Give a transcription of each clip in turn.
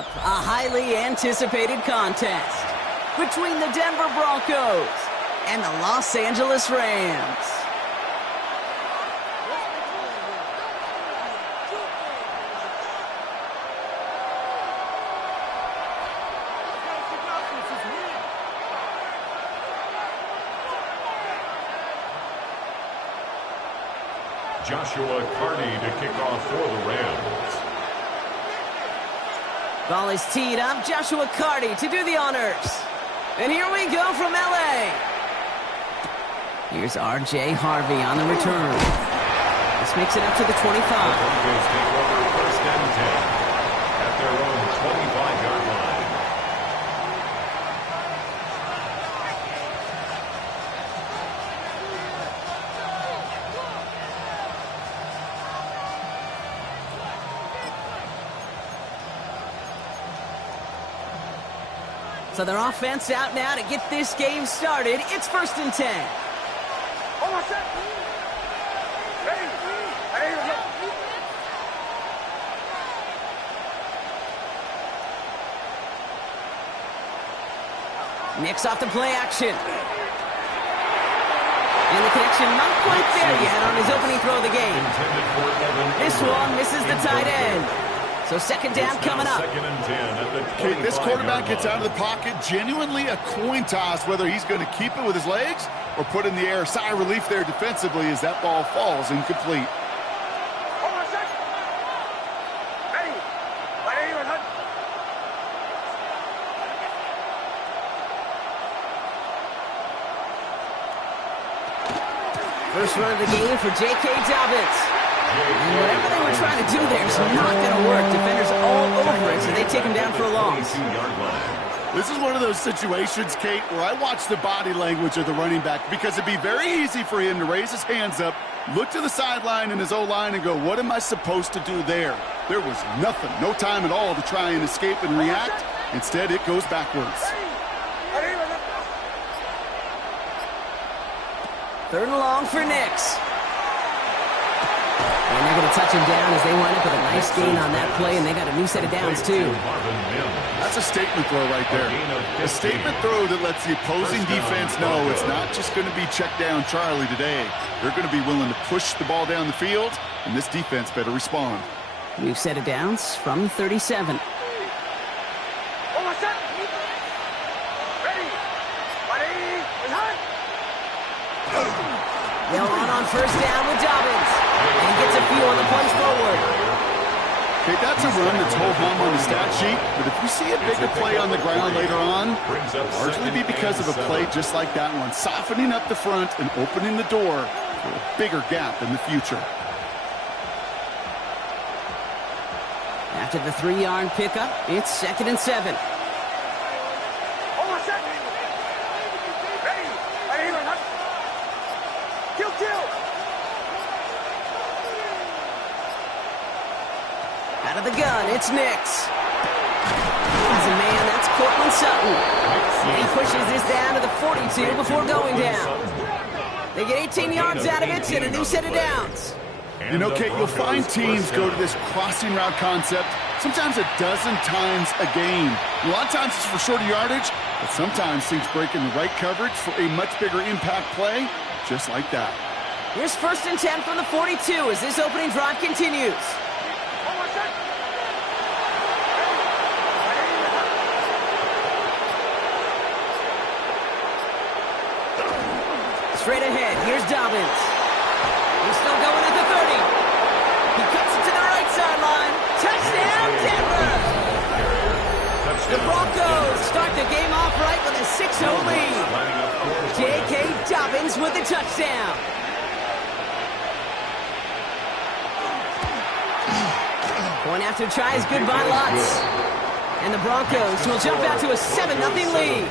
up, a highly anticipated contest between the Denver Broncos and the Los Angeles Rams. Joshua Carney to kick off for the Rams. Ball is teed up. Joshua Carney to do the honors. And here we go from L.A. Here's R.J. Harvey on the return. This makes it up to the 25. The Broncos take over first and 10 at their own 25-yard line. So their offense out now to get this game started. It's first and 10. Knicks off the play action. And the connection not quite there yet on his opening throw of the game. This one misses the tight end. So second down coming up. Second and 10 at the This quarterback gets out of the pocket, genuinely a coin toss whether he's going to keep it with his legs or put in the air. Sigh of relief there defensively as that ball falls incomplete. First run of the game for J.K. Dobbins. And whatever they were trying to do there is not going to work. Defenders all over it, so they take him down for a loss. This is one of those situations, Kate, where I watch the body language of the running back because it'd be very easy for him to raise his hands up, look to the sideline in his O-line and go, what am I supposed to do there? There was nothing, no time at all to try and escape and react. Instead, it goes backwards. Third and long for Knicks. And they're going to touch him down as they wind up with a nice gain on that play, and they got a new set of downs, too. That's a statement throw right there. A statement throw that lets the opposing defense know it's not just going to be check down Charlie today. They're going to be willing to push the ball down the field, and this defense better respond. New set of downs from 37. They'll run on first down with Dobbins. And gets a few on the punch forward. Okay, that's a run that's ho-hum on the stat sheet, but if we see a bigger play on the ground later on, it'll largely be because of a play just like that one, softening up the front and opening the door for a bigger gap in the future. After the 3-yard pickup, it's second and 7. Out of the gun, it's Knicks. As a man, that's Cortland Sutton. And he pushes this down to the 42 before going down. They get 18 yards out of it and a new set of downs. You know, Kate, you'll find teams go to this crossing route concept sometimes a dozen times a game. A lot of times it's for shorter yardage, but sometimes things break in the right coverage for a much bigger impact play, just like that. Here's first and 10 from the 42 as this opening drive continues. Straight ahead, here's Dobbins. He's still going at the 30. He cuts it to the right sideline. Touchdown, Denver! The Broncos start the game off right with a 6-0 lead. J.K. Dobbins with the touchdown. Point after try is good by Lutz. And the Broncos will jump out to a 7-0 lead.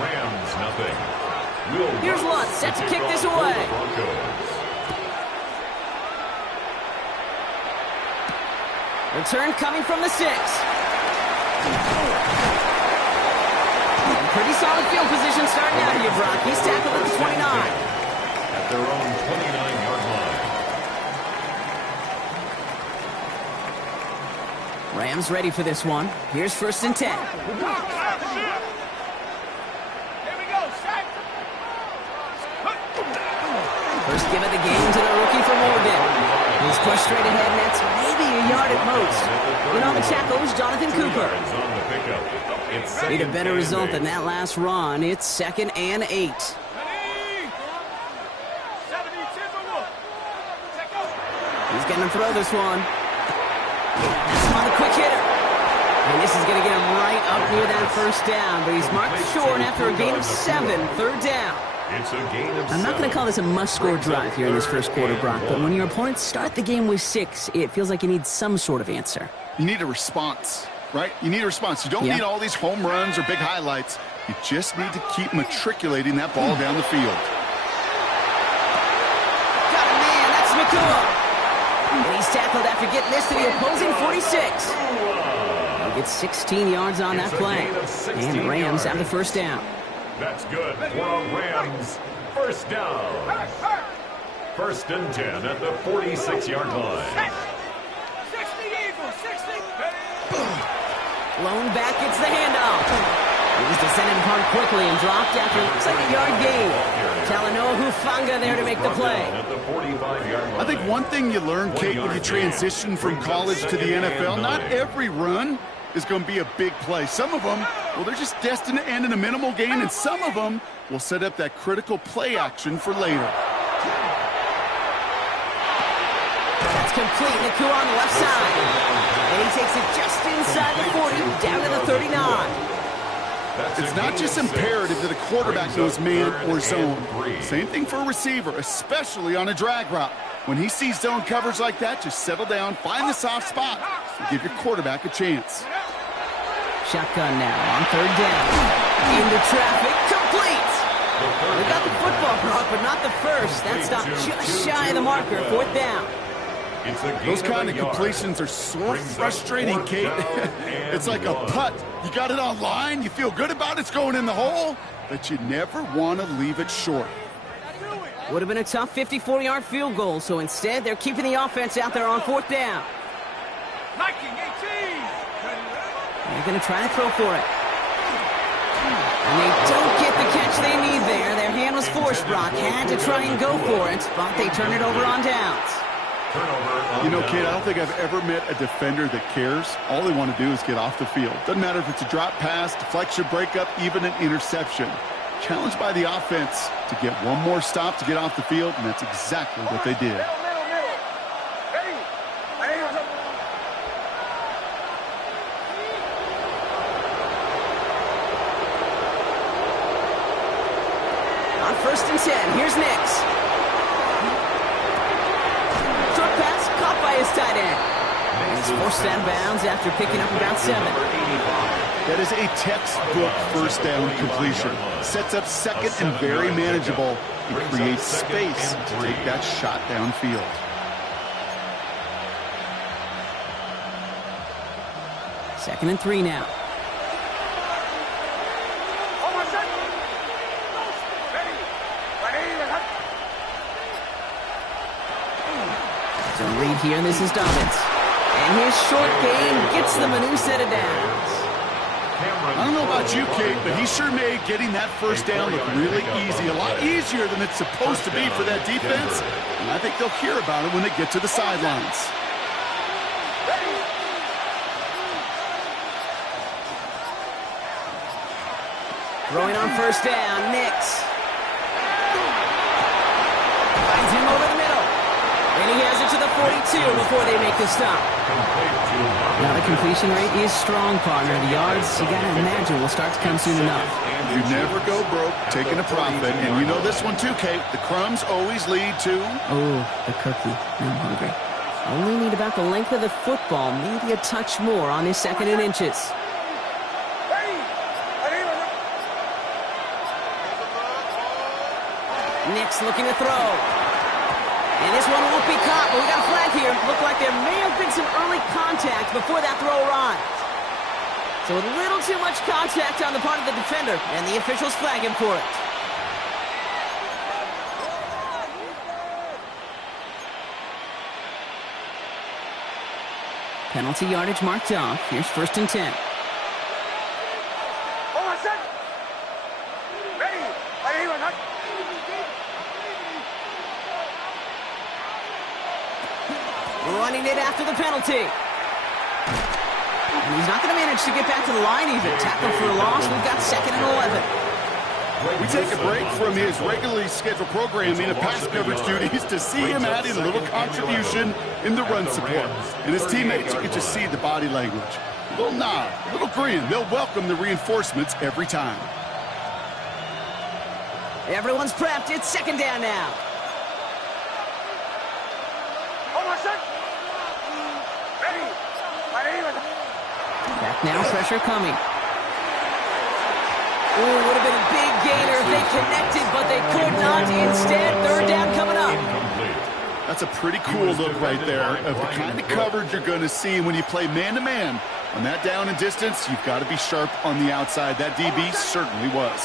Rams nothing. Here's Lutz set to kick this away. Return coming from the 6. Pretty solid field position starting out here, Brock. He's tackled at the 29. At their own 29-yard line. Rams ready for this one. Here's 1st and 10. First give of the game to the rookie from Oregon. He's pushed straight ahead, and that's maybe a yard at most. And on the tackle was Jonathan Cooper. Need a better result than that last run. It's 2nd and 8. He's going to throw this one. That's on the quick hitter. And this is going to get him right up near that 1st down. But he's marked short after a gain of 7. 3rd down. It's a gain of 7. I'm not going to call this a must-score drive here in this 1st quarter, Brock. But when your opponents start the game with 6, it feels like you need some sort of answer. You need a response, right? You need a response. You don't need all these home runs or big highlights. You just need to keep matriculating that ball down the field. Got a man. That's McCool. And he's tackled after getting this to the opposing 46. He'll get 16 yards on that play. And the Rams have the 1st down. That's good for Rams. 1st down. 1st and 10 at the 46-yard line. Blown back, gets the handoff. He was descended upon quickly and dropped after looks like a yard gain. Talanoa Hufanga there to make the play. I think one thing you learn, Kate, when you transition from college to the NFL, not every run is going to be a big play. Some of them, well, they're just destined to end in a minimal gain, and some of them will set up that critical play action for later. That's complete. Nakua on the left side. And he takes it just inside the 40, down to the 39. It's not just imperative that a quarterback knows man or zone. Same thing for a receiver, especially on a drag route. When he sees zone coverage like that, just settle down, find the soft spot, and give your quarterback a chance. Shotgun now on 3rd down. Into traffic, complete. We got the football, Brock, but not the 1st. That stopped just shy of the marker, 4th down. Those kind of completions are so frustrating, Kate. It's like a putt. You got it on line, you feel good about it's going in the hole, but you never want to leave it short. Would have been a tough 54-yard field goal, so instead they're keeping the offense out there on 4th down. They're going to try to throw for it. And they don't get the catch they need there. Their hand was forced, Brock. Had to try and go for it, but they turn it over on downs. You know, Kate, I don't think I've ever met a defender that cares. All they want to do is get off the field. Doesn't matter if it's a drop pass, deflection, breakup, even an interception. Challenged by the offense to get one more stop to get off the field, and that's exactly what they did. On 1st and 10, here's Nix. Short pass caught by his tight end. And he's forced out of bounds after picking up about 7. That is a textbook 1st down completion. Sets up 2nd and very manageable and creates space to take that shot downfield. Second and 3 now. So read here, and this is Dobbins. And his short gain gets them a new set of downs. I don't know about you, Kate, but he sure made getting that 1st down look really easy. A lot easier than it's supposed to be for that defense. And I think they'll hear about it when they get to the sidelines. Throwing on 1st down, Nix. Finds him over the middle. And he has it to the 42 before they make the stop. Now the completion rate is strong, partner. The yards, you gotta imagine, will start to come soon enough. You never go broke taking a profit. And you know this one too, Kate. The crumbs always lead to... Oh, the cookie. I'm hungry. Only need about the length of the football, maybe a touch more on his 2nd and inches. Nix looking to throw. And this one won't be caught, but we got a flag here. Looked like there may have been some early contact before that throw arrived. So a little too much contact on the part of the defender, and the officials flag him for it. Penalty yardage marked off. Here's 1st and 10. Running it after the penalty. And he's not going to manage to get back to the line even. Tackle for a loss. We've got 2nd and 11. We take a break from his regularly scheduled programming of pass coverage duties to see him adding a little contribution in the run support. And his teammates, you can just see the body language. A little nod, a little grin. They'll welcome the reinforcements every time. Everyone's prepped. It's 2nd down now. Back now, pressure coming. Ooh, would have been a big gainer if they connected, but they could not. Instead, 3rd down coming up. That's a pretty cool look right there of the kind of coverage you're going to see when you play man-to-man. On that down and distance, you've got to be sharp on the outside. That DB certainly was.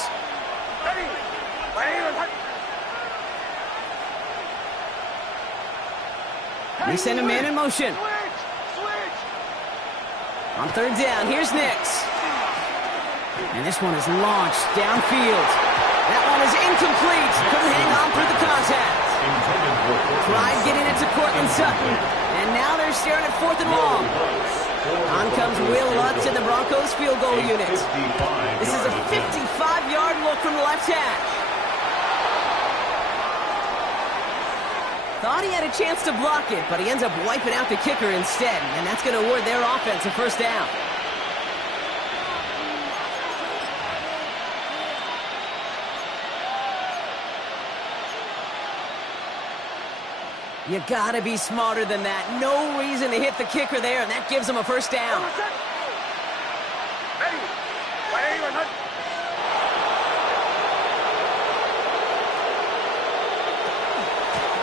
They send a man in motion. On 3rd down, here's Nix. And this one is launched downfield. That one is incomplete. Couldn't hang on through the contact. Tried getting it to Cortland Sutton. And now they're staring at 4th and long. On comes Will Lutz in the Broncos field goal unit. This is a 55-yard look from the left hash. Thought he had a chance to block it, but he ends up wiping out the kicker instead, and that's going to award their offense a 1st down. You got to be smarter than that. No reason to hit the kicker there, and that gives them a 1st down.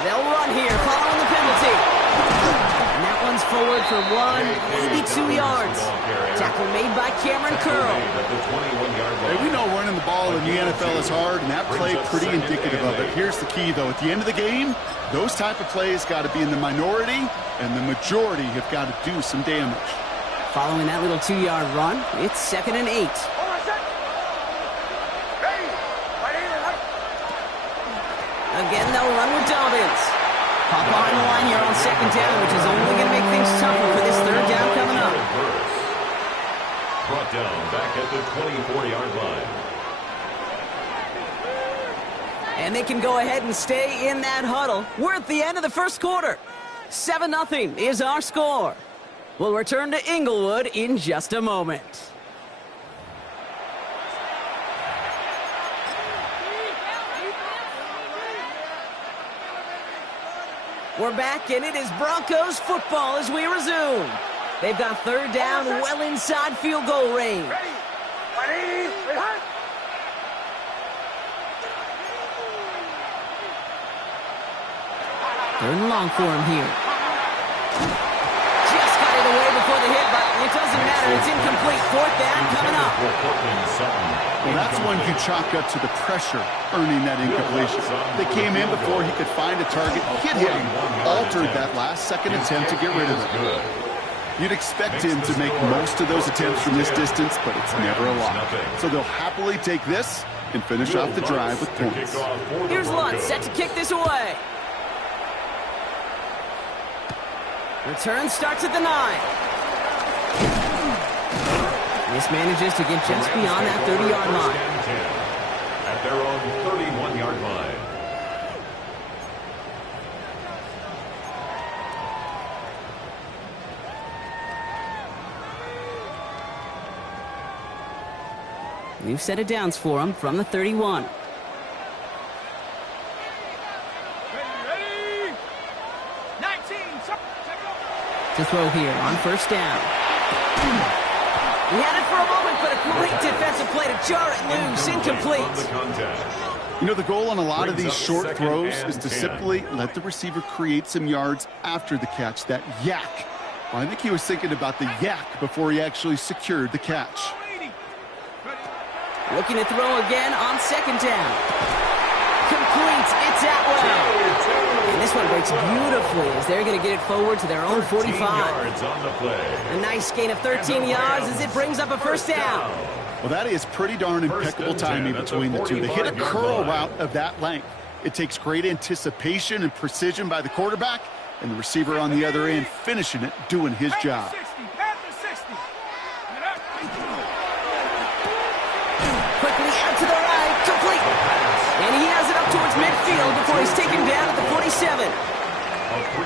They'll run here, following the penalty. And that one's forward for 1, maybe 2 yards. Tackle made by Cameron Curl. Hey, we know running the ball in the NFL is hard, and that play pretty indicative of it. Here's the key, though. At the end of the game, those type of plays got to be in the minority, and the majority have got to do some damage. Following that little 2-yard run, it's 2nd and 8. Again, they'll run with Dobbins. Pop behind the line here on 2nd down, which is only going to make things tougher for this 3rd down coming up. Brought down back at the 24-yard line. And they can go ahead and stay in that huddle. We're at the end of the 1st quarter. 7-0 is our score. We'll return to Inglewood in just a moment. We're back, and it is Broncos football as we resume. They've got 3rd down well inside field goal range. Third and long for him here. Just got it away before the hit, but it doesn't matter. It's incomplete. 4th down coming up. Well, that's one you chalk up to the pressure earning that incompletion. They came in before he could find a target, hit him, altered that last-second attempt to get rid of it. You'd expect him to make most of those attempts from this distance, but it's never a lot. So they'll happily take this and finish off the drive with points. Here's Lutz set to kick this away. Return starts at the 9. This manages to get just beyond that 30-yard line. At their own 31-yard line. New set of downs for him from the 31. To throw here on 1st down. He had it for a moment, but a great defensive play to jar it loose. Incomplete. You know, the goal on a lot of these short throws is to simply let the receiver create some yards after the catch, that yak. Well, I think he was thinking about the yak before he actually secured the catch. Looking to throw again on 2nd down. Completes. It's Atwell. And this one breaks beautifully as they're going to get it forward to their own 45. Yards on the play. A nice gain of 13 yards as it brings up a first down. Well, that is pretty darn impeccable timing between the two. They hit a curl route of that length. It takes great anticipation and precision by the quarterback, and the receiver on the other end finishing it, doing his job. Quickly out to the right, complete. And he has it up towards midfield before he's taken down at the 47.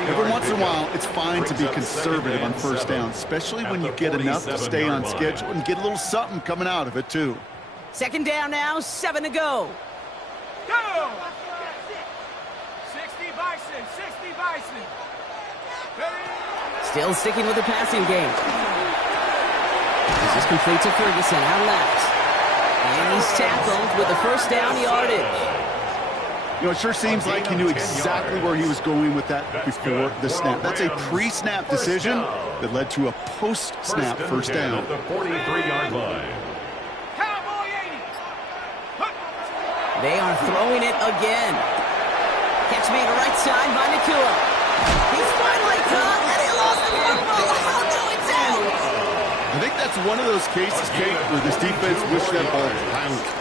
Every once in a while, it's fine to be conservative on first down, especially when you get enough to stay on schedule and get a little something coming out of it, too. Second down now, 7 to go. Go! 60 Bison, 60 Bison. Still sticking with the passing game. This is complete to Ferguson, out left. And he's tackled with the first down yardage. You know, it sure seems like he knew exactly where he was going with that before the snap. That's a pre-snap decision that led to a post-snap first down. At the 43-yard line. They are throwing it again. Catch made right side by Nakua. He's finally caught, and he lost the football. How do it down? I think that's one of those cases, Kate, where this defense wish that ball bounced.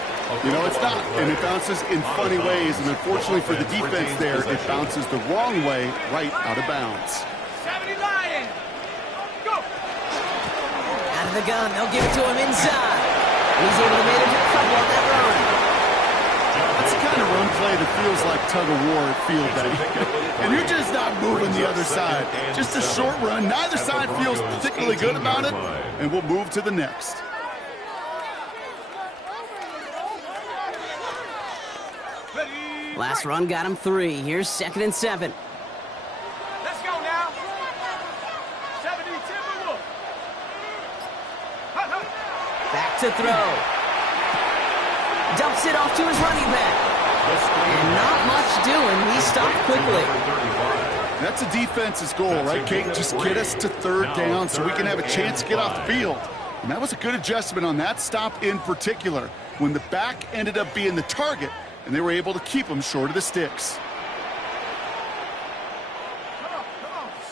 You know, it's not, and it bounces in funny ways, and unfortunately for the defense there, it bounces the wrong way right out of bounds. 70 Lions. Go! Out of the gun, they'll give it to him inside. He's able to make a couple on that run. That's the kind of run play that feels like tug-of-war at field day. And you're just not moving the other side. Just a short run. Neither side feels particularly good about it, and we'll move to the next. Last run got him 3. Here's 2nd and 7. Let's go now. 70 Timberwolves. Back to throw. Dumps it off to his running back. And not much doing. He stopped quickly. That's a defense's goal, right, Kate? Just get us to third down so we can have a chance to get off the field. And that was a good adjustment on that stop in particular, when the back ended up being the target, and they were able to keep him short of the sticks. Come on,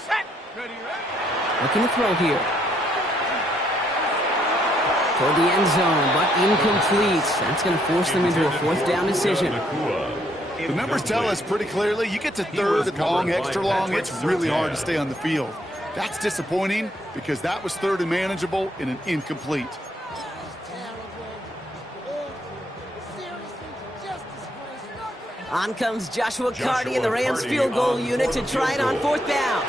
set. Ready, ready. Looking to throw here. Toward the end zone, but incomplete. That's going to force them into a 4th down decision. The numbers tell us pretty clearly, you get to third and long, extra long, it's really hard to stay on the field. That's disappointing because that was third and manageable in an incomplete. On comes Joshua Carty and the Rams field goal unit to try it on 4th down.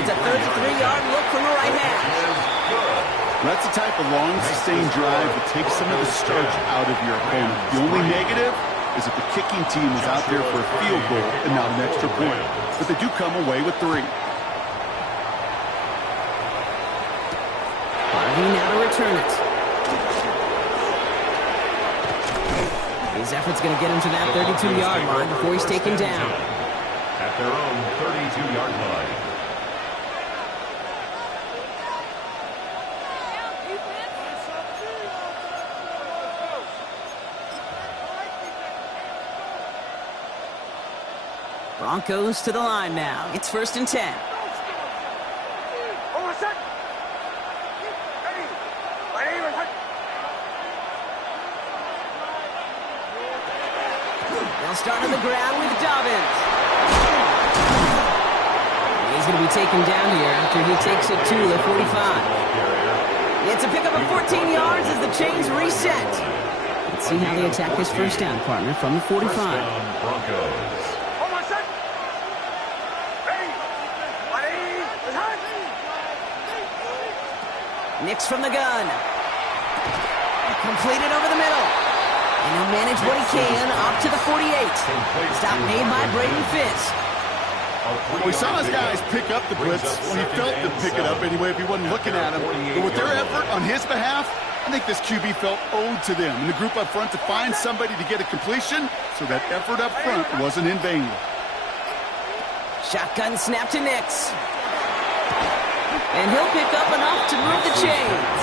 It's a 33-yard look from the right half. That's the type of long, sustained drive that takes some of the starch out of your opponent. The only negative is if the kicking team is out there for a field goal and not an extra point. But they do come away with 3. Harvey now to return it. His effort's going to get him to that 32-yard line before he's taken down. At their own 32-yard line. Broncos to the line now. It's 1st and 10. They'll start on the ground with Dobbins. He's going to be taken down here after he takes it to the 45. It's a pickup of 14 yards as the chains reset. Let's see how they attack this first down, partner, from the 45. Broncos. Nix from the gun. Completed over the middle. And he'll manage what he can up to the 48. Stop made by Braden Fisk. Well, we saw his guys pick up the blitz. Well, he felt them pick it up anyway if he wasn't looking at him. But with their effort on his behalf, I think this QB felt owed to them and the group up front to find somebody to get a completion, so that effort up front wasn't in vain. Shotgun snap to Nix. And he'll pick up enough to move the chains.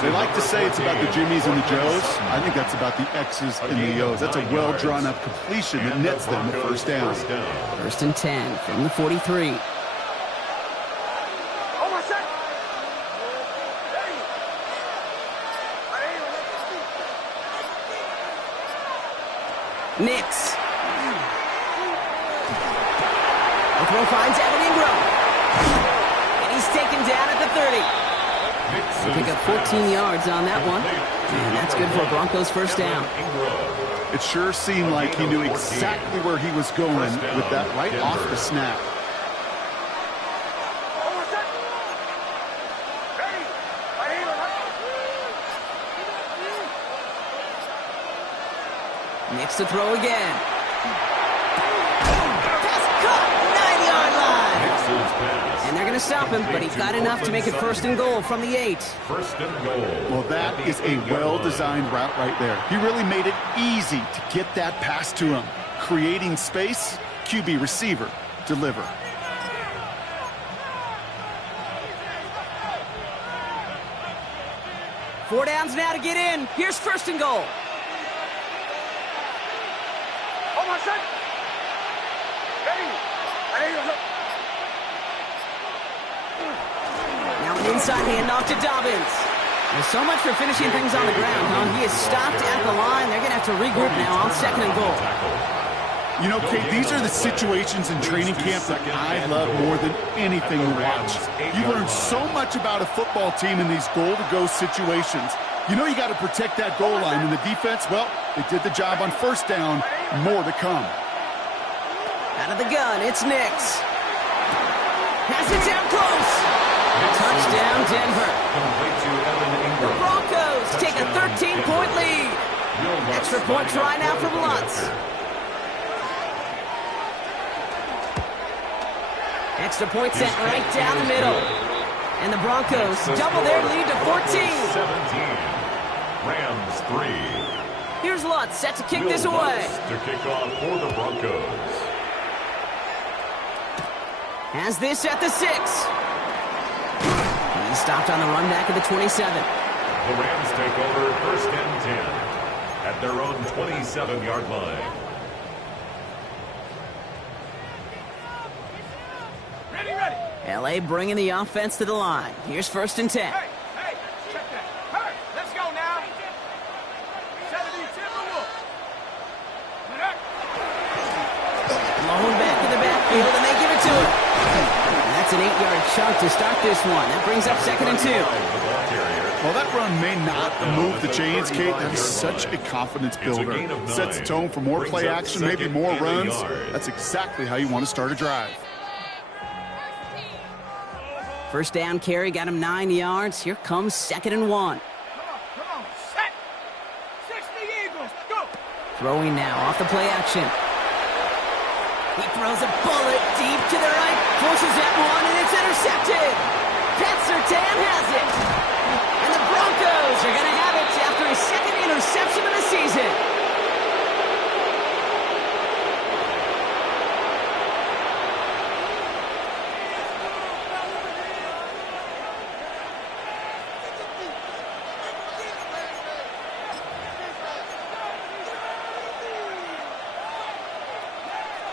They like to say it's about the Jimmies and the Joes. I think that's about the X's and the O's. That's a well-drawn-up completion that nets them the first down. 1st and 10 from the 43. Nix. The throw finds Evan Ingram. And he's taken down at the 30. They'll pick up 14 yards on that one. And that's good for Broncos first down. It sure seemed like he knew exactly where he was going with that right off the snap. Nix to throw again. Pass caught, 9-yard line. And they're going to stop him, but he got enough to make it 1st and goal from the 8. 1st and goal. Well, that is a well-designed route right there. He really made it easy to get that pass to him. Creating space, QB receiver, deliver. Four downs now to get in. Here's 1st and goal. Now an inside handoff to Dobbins. There's so much for finishing things on the ground, huh? He is stopped at the line. They're going to have to regroup now on 2nd and goal. You know, Kate, these are the situations in training camp that I love more than anything to watch. You learn so much about a football team in these goal-to-go situations. You know you got to protect that goal line, and the defense, well, they did the job on 1st down. More to come. Out of the gun, it's Nix. Has it down close. Touchdown, Denver. The Broncos take a 13-point lead. Extra point try now from Lutz. Extra point set right down the middle. And the Broncos double their lead to 14. 17. Rams 3. Here's Lutz set to kick this away. To kick off for the Broncos. Has this at the 6. He stopped on the run back at the 27. The Rams take over 1st and 10 at their own 27-yard line. LA bringing the offense to the line. Here's 1st and 10. Hey, check that. Hurry, let's go now. 70 Timberwolves. Blown back in the backfield, and they give it to him. And that's an 8-yard chunk to start this one. That brings up 2nd and 2. Well, that run may not move the chains, Kate. That is such a confidence builder. Sets the tone for more play action, maybe more runs. That's exactly how you want to start a drive. First down carry got him 9 yards. Here comes 2nd and 1. Come on, set. 60 Eagles, go. Throwing now off the play action. He throws a bullet deep to the right, forces that one, and it's intercepted. Pat Surtain has it. And the Broncos are going to have it after his 2nd interception of the season.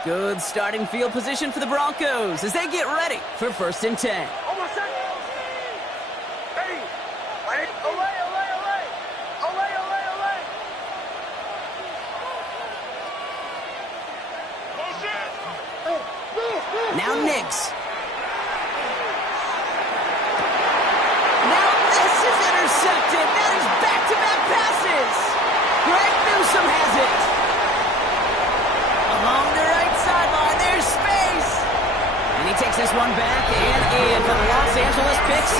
Good starting field position for the Broncos as they get ready for 1st and 10. Almost set. Hey, wait, away. Now Nix. Now this is intercepted. That is back-to-back passes. Greg Newsome has it. Along the right sideline, there's space. And he takes this one back and in for the Los Angeles pick 6.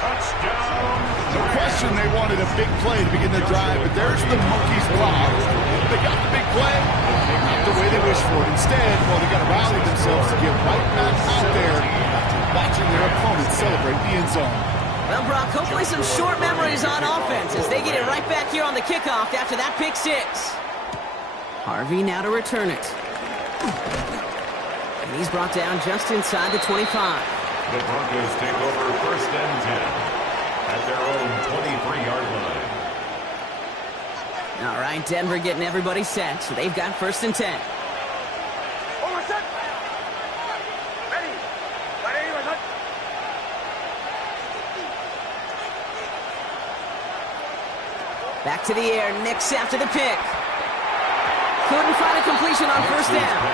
Touchdown. No question they wanted a big play to begin the drive, but there's the Monkeys' block. They got the big play, not the way they wished for it. Instead, well, they got to rally themselves to get right back out there after watching their opponent celebrate the end zone. Well, Brock, hopefully some short memories on offense as they get it right back here on the kickoff after that pick 6. Harvey now to return it. And he's brought down just inside the 25. The Broncos take over 1st and 10 at their own 23-yard line. All right, Denver getting everybody set, so they've got 1st and 10. Back to the air, Nix after the pick. Couldn't find a completion on 1st down.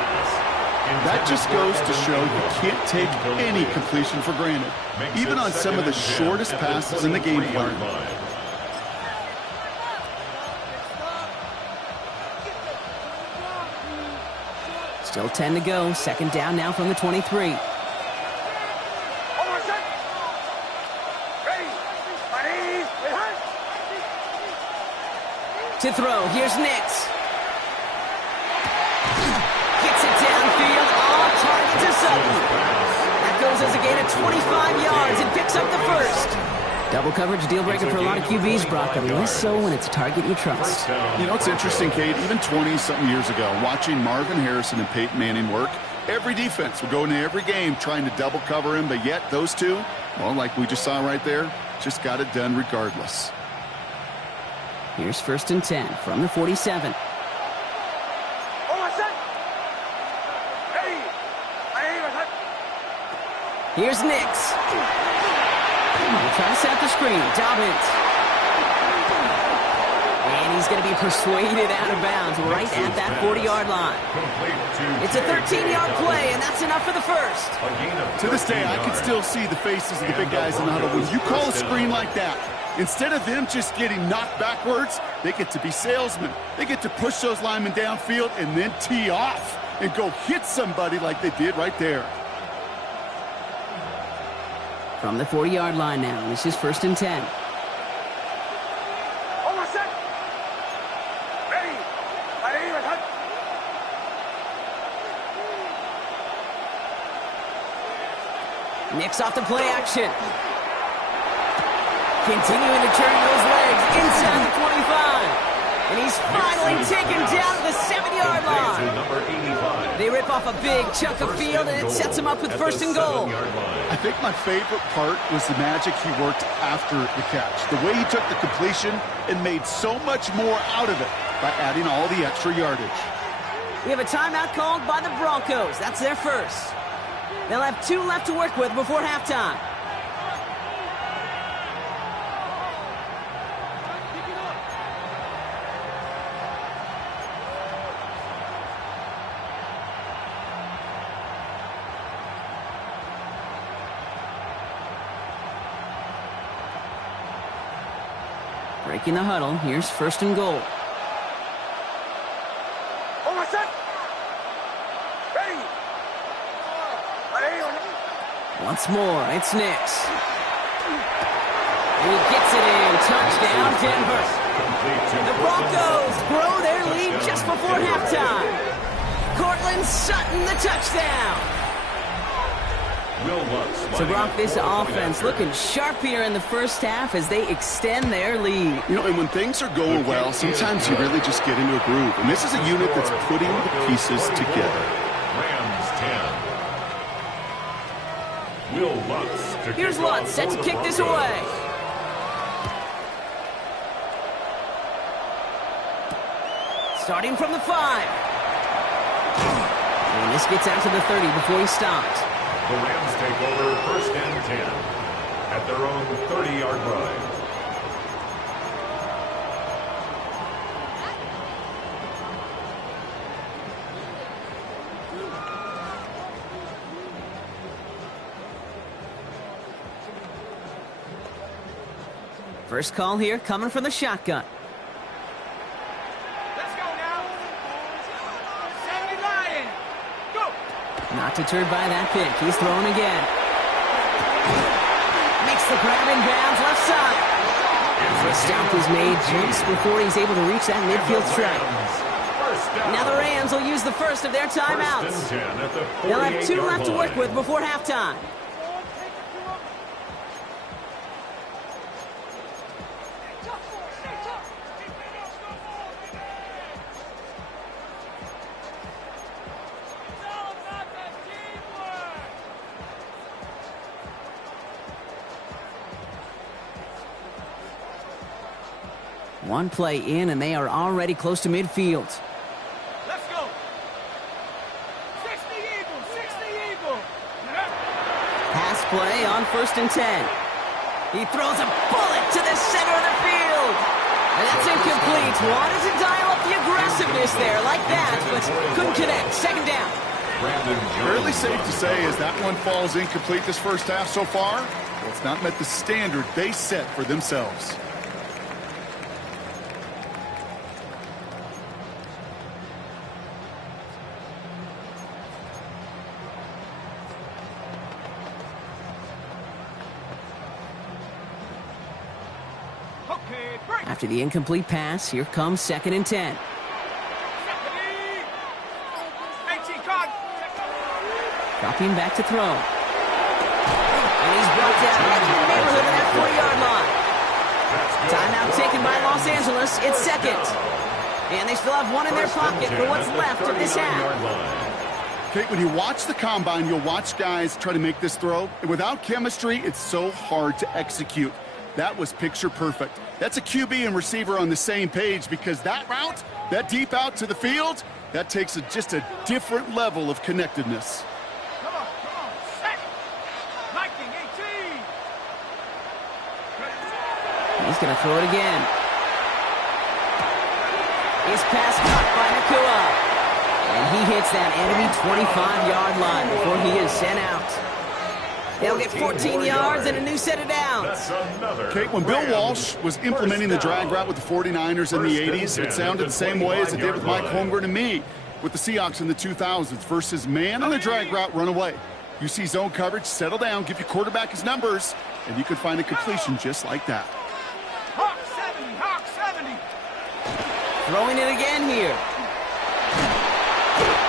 That just goes to show you can't take any completion for granted, even on some of the shortest passes in the game plan. Still 10 to go, 2nd down now from the 23. To throw, here's Nix. Gets it downfield, all target to Sutton. That goes as a gain of 25 yards and picks up the 1st. Double coverage deal breaker for a lot of QBs, Brock, but less so when it's a target you trust. You know, it's interesting, Kate, even 20-something years ago, watching Marvin Harrison and Peyton Manning work, every defense would go into every game trying to double cover him, but yet those two, well, like we just saw right there, just got it done regardless. Here's 1st and 10 from the 47. Here's Nix. Trying to set up the screen. Dobbins. And he's going to be persuaded out of bounds right at that 40-yard line. It's a 13-yard play, and that's enough for the 1st. To this day, I can still see the faces of the big guys in the huddle. When you call a screen like that, instead of them just getting knocked backwards, they get to be salesmen. They get to push those linemen downfield and then tee off and go hit somebody like they did right there. From the 40-yard line now, this is 1st and 10. Nix off the play action. Continuing to turn those legs inside the 25. And he's finally taken down to the 7-yard line. They rip off a big chunk of field, and it sets him up with 1st and goal. I think my favorite part was the magic he worked after the catch. The way he took the completion and made so much more out of it by adding all the extra yardage. We have a timeout called by the Broncos. That's their 1st. They'll have 2 left to work with before halftime. Breaking the huddle, here's 1st and goal. Once more, it's Nix. And he gets it in. Touchdown, Denver. The Broncos grow their lead just before halftime. Cortland Sutton, the touchdown. So, Brock, this offense looking sharp here in the 1st half as they extend their lead. You know, and when things are going well, sometimes you really just get into a groove. And this is a unit that's putting the pieces together. Rams 10. Will Lutz to Here's Lutz set to kick this away. Starting from the 5. And this gets out to the 30 before he stops. The Rams take over 1st and 10 at their own 30-yard line. First call here coming from the shotgun. Let's go now. 79. Go. Not deterred by that pick. He's throwing again. Makes the grab in bounds left side. The stop is made just before he's able to reach that midfield strike. Now the Rams will use the 1st of their timeouts. They'll have 2 left to work with before halftime. One play in, and they are already close to midfield. Let's go. 60 Eagles, 60 Eagles. Pass play on 1st and 10. He throws a bullet to the center of the field. And that's incomplete. Wanted to dial up the aggressiveness there like that, but couldn't connect. 2nd down. Fairly safe to say as that one falls incomplete this first half so far, well, it's not met the standard they set for themselves. After the incomplete pass, here comes 2nd and 10. Dropping back to throw. And he's brought down right in the neighborhood of that 40-yard line. Timeout taken by Los Angeles. It's 2nd. And they still have one in their pocket for what's left of this half. Kate, when you watch the combine, you'll watch guys try to make this throw. And without chemistry, it's so hard to execute. That was picture perfect. That's a QB and receiver on the same page because that route, that deep out to the field, that takes just a different level of connectedness. Come on, set. Lightning 18. He's going to throw it again. His pass caught by Nakua. And he hits that enemy 25-yard line before he is sent out. They'll get 14 yards and a new set of downs. Kate, when Bill Walsh was implementing the drag route with the 49ers in the 80s, it sounded the same way as it did with Mike Holmgren and me with the Seahawks in the 2000s versus man on the drag route, run away. You see zone coverage, settle down, give your quarterback his numbers, and you can find a completion just like that. Hawk 70, Hawk 70. Throwing it again here.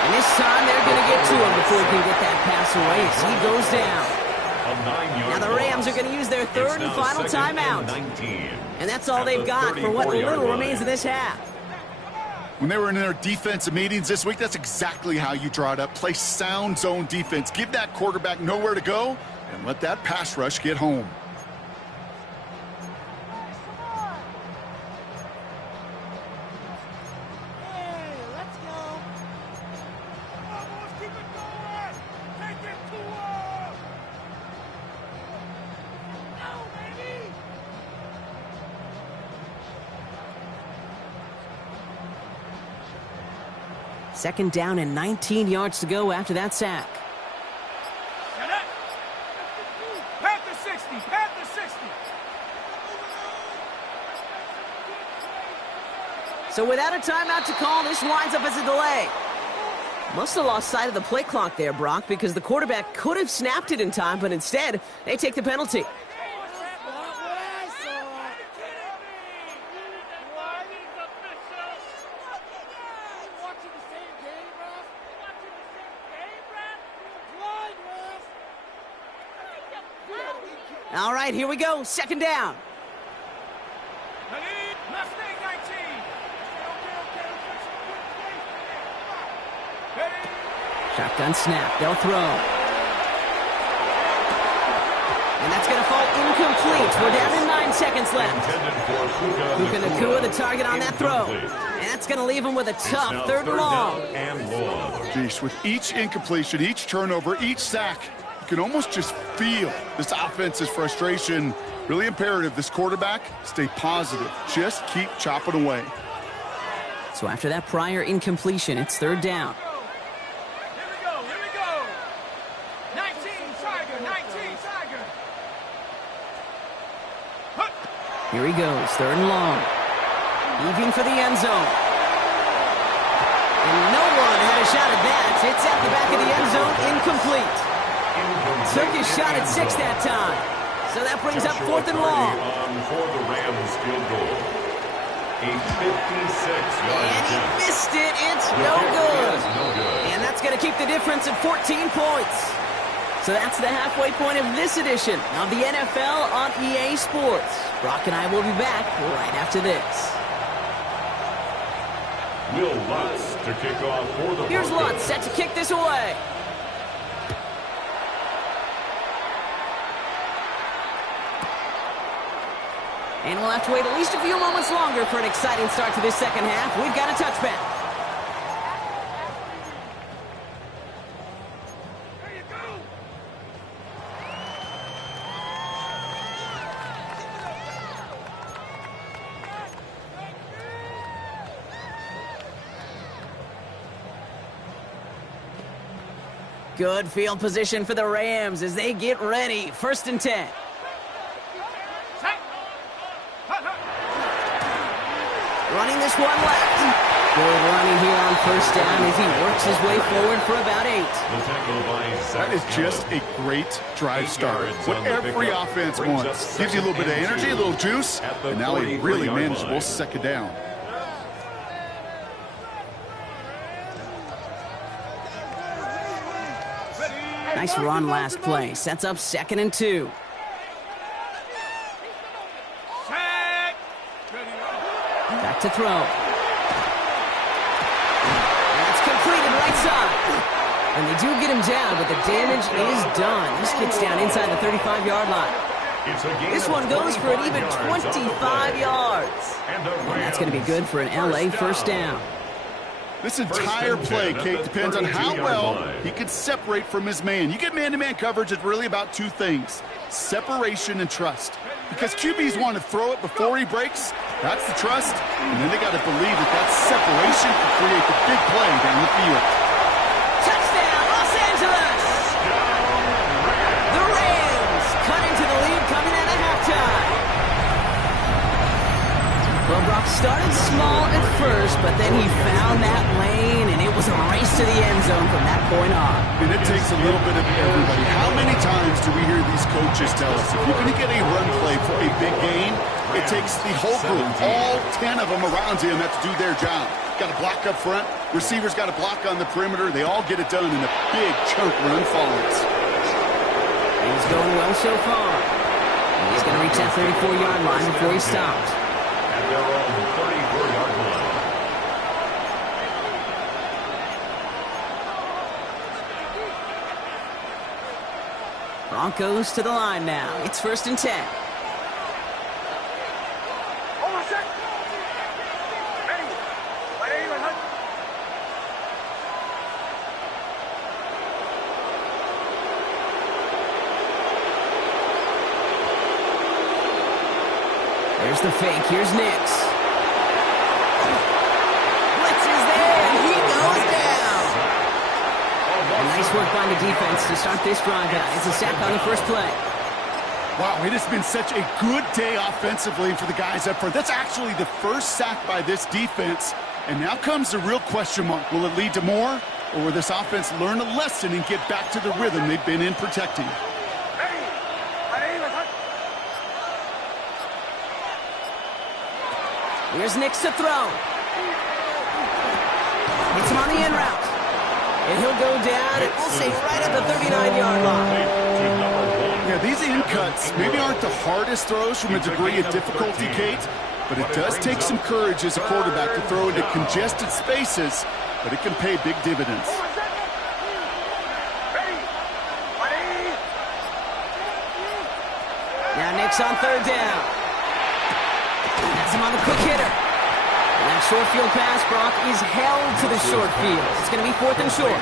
And this time they're going to get to him before he can get that pass away as he goes down. Now the Rams are going to use their 3rd and final timeout. And that's all they've got for what little remains of this half. When they were in their defensive meetings this week, that's exactly how you draw it up. Play sound zone defense. Give that quarterback nowhere to go and let that pass rush get home. Second down and 19 yards to go after that sack. Panther 60, Panther 60. So without a timeout to call, this winds up as a delay. Must have lost sight of the play clock there, Brock, because the quarterback could have snapped it in time, but instead, they take the penalty. All right, here we go. 2nd down. Mustang 19. Shotgun snap. They'll throw. And that's going to fall incomplete. We're down to 9 seconds left. Puka Nakua, the target on that throw. And that's going to leave him with a tough 3rd and long. Geesh, with each incompletion, each turnover, each sack, you can almost just feel this offense's frustration. Really imperative, this quarterback, stay positive. Just keep chopping away. So after that prior incompletion, it's 3rd down. Here we go. 19, Tiger, 19, Tiger. Here he goes, 3rd and long. Heaving for the end zone. And no one had a shot at that. It's at the back of the end zone, incomplete. Took his shot at 6 that time. So that brings up 4th and long. For the Rams field goal. A 56-yard And he missed it. It's no good. And that's going to keep the difference at 14 points. So that's the halfway point of this edition of the NFL on EA Sports. Brock and I will be back right after this. Will Lutz to kick off for the Here's Broncos. Lutz set to kick this away. And we'll have to wait at least a few moments longer for an exciting start to this second half. We've got a touchback. There you go. Good field position for the Rams as they get ready. 1st and 10. Running this one left. Good running here on 1st down as he works his way forward for about 8. That is just a great drive start. What every offense wants. Gives you a little bit of energy, a little juice, and now a really manageable 2nd down. Nice run last play. Sets up 2nd and 2. Back to throw. That's completed right side. And they do get him down, but the damage is done. This gets down inside the 35-yard line. This one goes for an even 25 yards. And that's going to be good for an LA 1st down. This entire play, Kate, depends on how well he can separate from his man. You get man-to-man coverage, it's really about 2 things: separation and trust. Because QBs want to throw it before he breaks. That's the trust. And then they got to believe that separation can create the big play down the field. Touchdown, Los Angeles! The Rams cut into the lead coming out of halftime. Well, Brock started small at first, but then he found that lane, and it was a race to the end zone from that point on. And it takes a little bit of everybody. How many times do we hear these coaches tell us, if you're going to get a run play for a big gain, it takes the whole group, all 10 of them around him have to do their job. Got to block up front. Receivers got to block on the perimeter. They all get it done, and a big chunk run follows. He's going well so far. He's going to reach that 34-yard line before he stops. At their own 34-yard line. Broncos to the line now. It's 1st and 10. Hold on a sec. Ready. Ready, hunt. There's the fake. Here's Nix. Blitz is there, and he goes down. And nice work by the defense to start this drive out. It's a sack on the first play. Wow, it has been such a good day offensively for the guys up front. That's actually the first sack by this defense. And now comes the real question mark. Will it lead to more? Or will this offense learn a lesson and get back to the rhythm they've been in protecting? Here's Nix to throw. It's him on the in route. And he'll go down, and we'll say right at the 39-yard line. Yeah, these in cuts maybe aren't the hardest throws from a degree of difficulty, Kate, but it does take some courage as a quarterback to throw into congested spaces, but it can pay big dividends. Now Nix on 3rd down. That's him on the quick hitter. And that short field pass, Brock, is held to the short field. It's going to be 4th and short.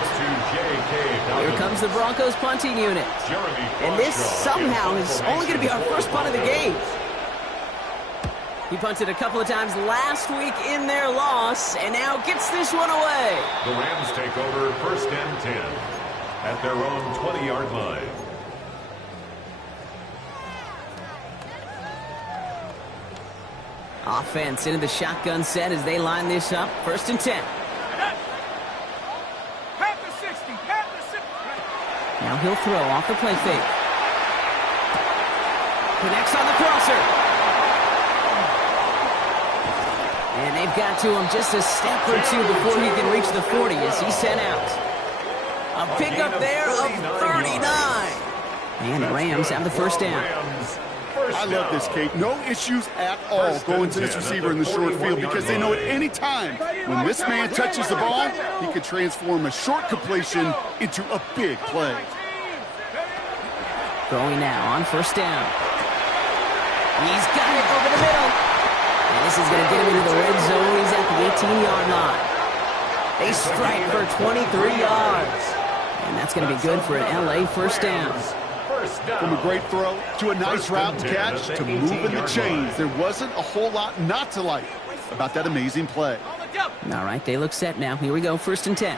Here comes the Broncos punting unit. And this somehow is only going to be our first punt of the game. He punted a couple of times last week in their loss, and now gets this one away. The Rams take over 1st and 10 at their own 20-yard line. Offense into the shotgun set as they line this up. 1st and 10. Now he'll throw off the play fake. Connects on the crosser. And they've got to him just a step or two before he can reach the 40 as he's sent out. A pickup there of 39. And the Rams have the 1st down. I love this, Kate. No issues at all going to this receiver in the short field because they know at any time when this man touches the ball, he can transform a short completion into a big play. Throwing now on 1st down. He's got it over the middle. And this is going to get him into the red zone. He's at the 18-yard line. They strike for 23 yards. And that's going to be good for an LA first down. From a great throw to a nice route and catch to moving the chains. There wasn't a whole lot not to like about that amazing play. All right, they look set now. Here we go, 1st and 10.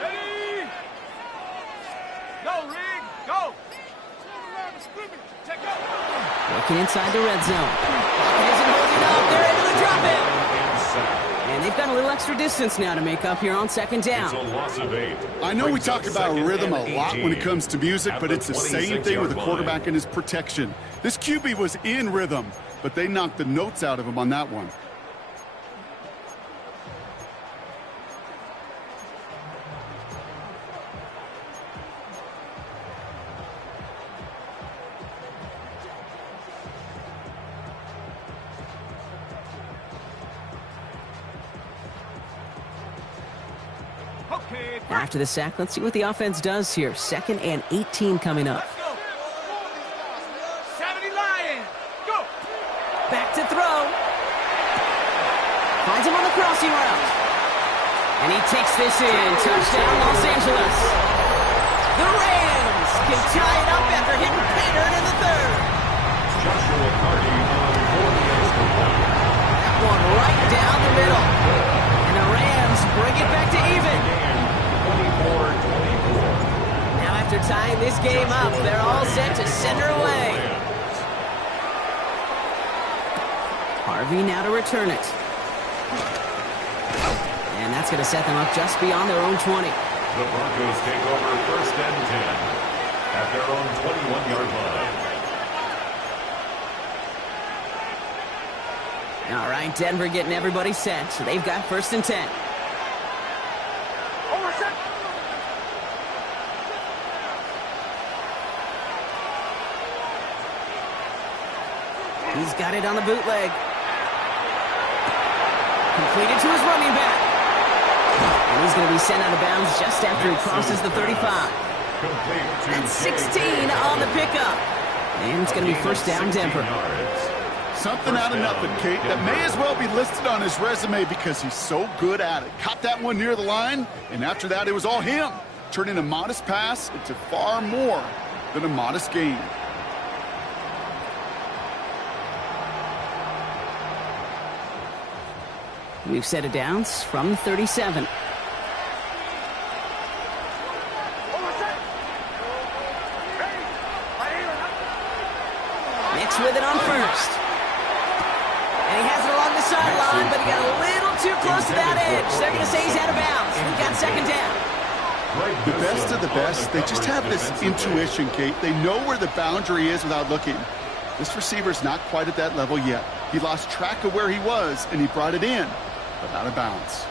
Ready? Go, Rig, go. Check out. Working inside the red zone. Pocket isn't holding up. They're able to drop it. And they've got a little extra distance now to make up here on 2nd down. It's a loss of 8. I know we talk about rhythm a lot when it comes to music, but it's the same thing with the quarterback and his protection. This QB was in rhythm, but they knocked the notes out of him on that one. Okay, After the sack, let's see what the offense does here. 2nd and 18 coming up. let's go. 70 Lions, go. Back to throw. Finds him on the crossing route. And he takes this in. Touchdown, Los Angeles. The Rams can tie it up after hitting Payton in the 3rd. Joshua Carty on board the extra point. That one right down the middle. And the Rams bring it back to even. 24-24. Now after tying this game up, they're all set to send her away. Harvey now to return it. And that's going to set them up just beyond their own 20. The Broncos take over 1st and 10 at their own 21-yard line. All right, Denver getting everybody set. So they've got 1st and 10. He's got it on the bootleg. Completed to his running back. And he's going to be sent out of bounds just after he crosses the 35. And 16 on the pickup. And it's going to be 1st down, Denver. Something out of nothing, Kate, that may as well be listed on his resume because he's so good at it. Caught that one near the line, and after that, it was all him. Turning a modest pass into far more than a modest gain. We've set it down from 37. Mix with it on 1st. And he has it along the sideline, but he got a little too close to that edge. They're going to say he's out of bounds. We've got 2nd down. The best of the best, they just have this intuition, Kate. They know where the boundary is without looking. This receiver's not quite at that level yet. He lost track of where he was, and he brought it in, but out of bounds.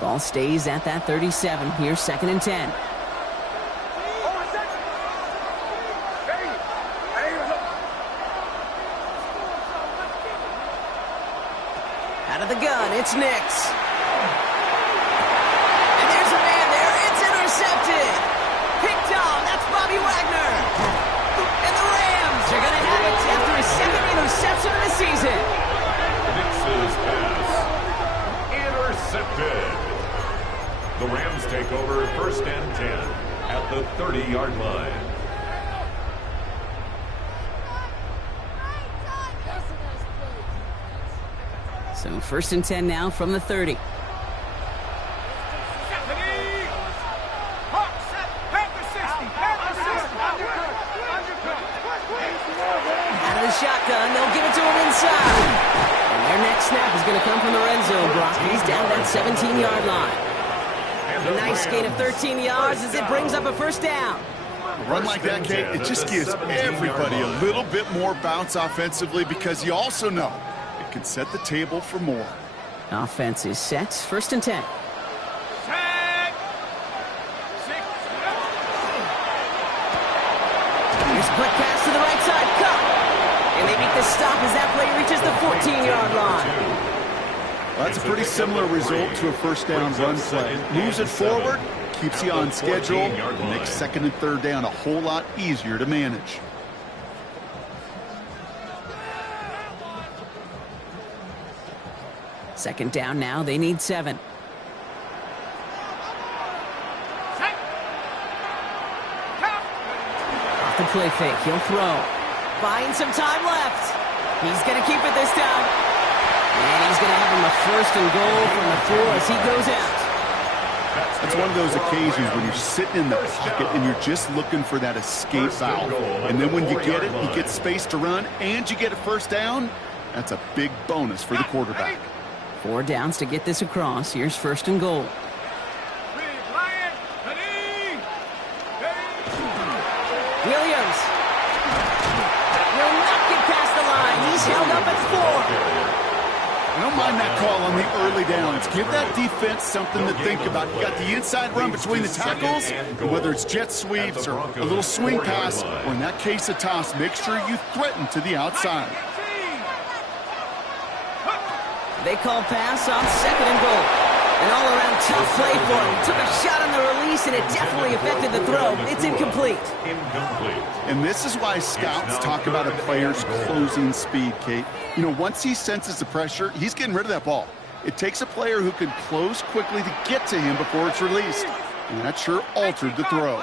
Ball stays at that 37. Here's 2nd and 10. Out of the gun, it's Nix. And there's a man there. It's intercepted. Picked off. That's Bobby Wagner. And the Rams are going to have it after his 2nd interception of the season. Nix's pass intercepted. The Rams take over 1st and 10 at the 30-yard line. So 1st and 10 now from the 30. Out of the shotgun, they'll give it to him inside. And their next snap is going to come from the red zone, Brock. He's down that 17-yard line. A nice gain of 13 yards as it brings up a 1st down. A run like that, Kate, it just gives everybody a little bit more bounce offensively because you also know it can set the table for more. Offense is set. 1st and 10. Here's a quick pass to the right side. Cut. they make the stop as that play reaches the 14-yard line. Well, that's a pretty similar result to a first down run play. Moves it forward, keeps you on schedule, makes second and third down a whole lot easier to manage. Second down now, they need 7. Off the play fake, he'll throw. Buying some time left. He's going to keep it this time. And he's going to have him a first and goal from the 4 as he goes out. That's one of those occasions when you're sitting in the pocket and you're just looking for that escape valve. And then when you get it, you get space to run, and you get a first down. That's a big bonus for the quarterback. 4 downs to get this across. Here's first and goal. Williams will not get past the line. He's held up at 4. I don't mind that call on the early downs. Give that defense something to think about. You got the inside run between the tackles, and whether it's jet sweeps or a little swing pass, or in that case a toss, make sure you threaten to the outside. They call pass on second and goal. An all-around tough play for him. Took a shot on the release, and it definitely affected the throw. It's incomplete. And this is why scouts talk about a player's closing speed, Kate. You know, once he senses the pressure, he's getting rid of that ball. It takes a player who can close quickly to get to him before it's released. And that sure altered the throw.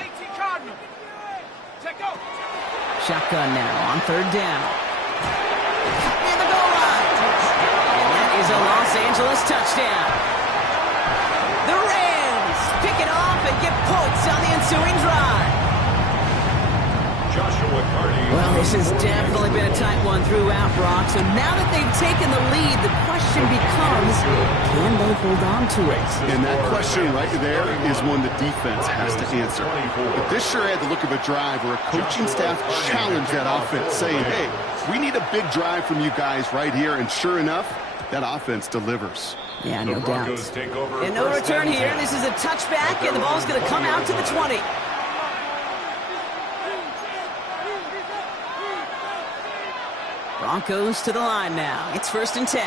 Shotgun now on third down. Near the goal line. And that is a Los Angeles touchdown. The Rams pick it off and get points on the ensuing drive. Well, this has definitely been a tight one throughout, Brock. So now that they've taken the lead, the question becomes, can they hold on to it? And that question right there is one the defense has to answer. But this sure had the look of a drive where a coaching staff challenged that offense, saying, hey, we need a big drive from you guys right here. And sure enough, that offense delivers. Yeah, no doubt. And no return here. This is a touchback, and the ball's going to come out to the 20. Broncos to the line now. It's first and 10.